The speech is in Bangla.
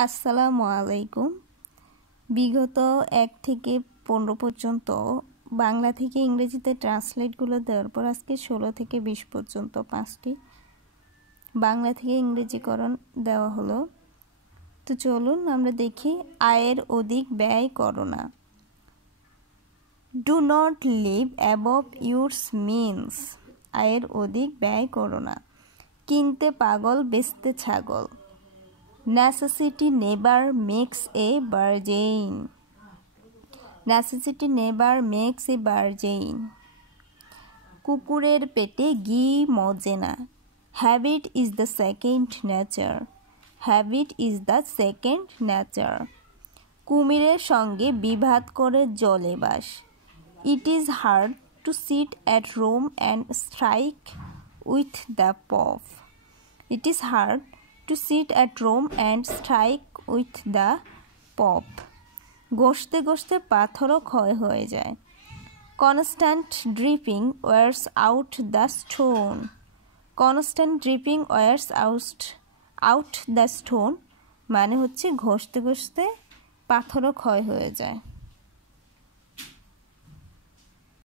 আসসালামু আলাইকুম। বিগত 1 থেকে 15 পর্যন্ত বাংলা থেকে ইংরেজিতে ট্রান্সলেটগুলো দেওয়ার পর আজকে 16 থেকে 20 পর্যন্ত 5টি বাংলা থেকে ইংরেজিকরণ দেওয়া হলো। তো চলুন আমরা দেখি। আয়ের অধিক ব্যয় করো না। Do not live above yours means. আয়ের অধিক ব্যয় করো না। কিনতে পাগল বেচতে ছাগল। Necessity never makes a bargain. Necessity never makes a bargain. কুকুরের পেটে ঘি মজে না। Habit is the second nature. Habit is the second nature. কুমিরের সঙ্গে বিবাদ করে জলে বাস। It is hard to sit at home and strike with the pop. It is hard to sit at Rome and strike with the pop. ঘষতে ঘষতে পাথরও ক্ষয় হয়ে যায়। Constant dripping wears out the stone. Constant dripping wears out the stone মানে হচ্ছে ঘষতে ঘষতে পাথরও ক্ষয় হয়ে যায়।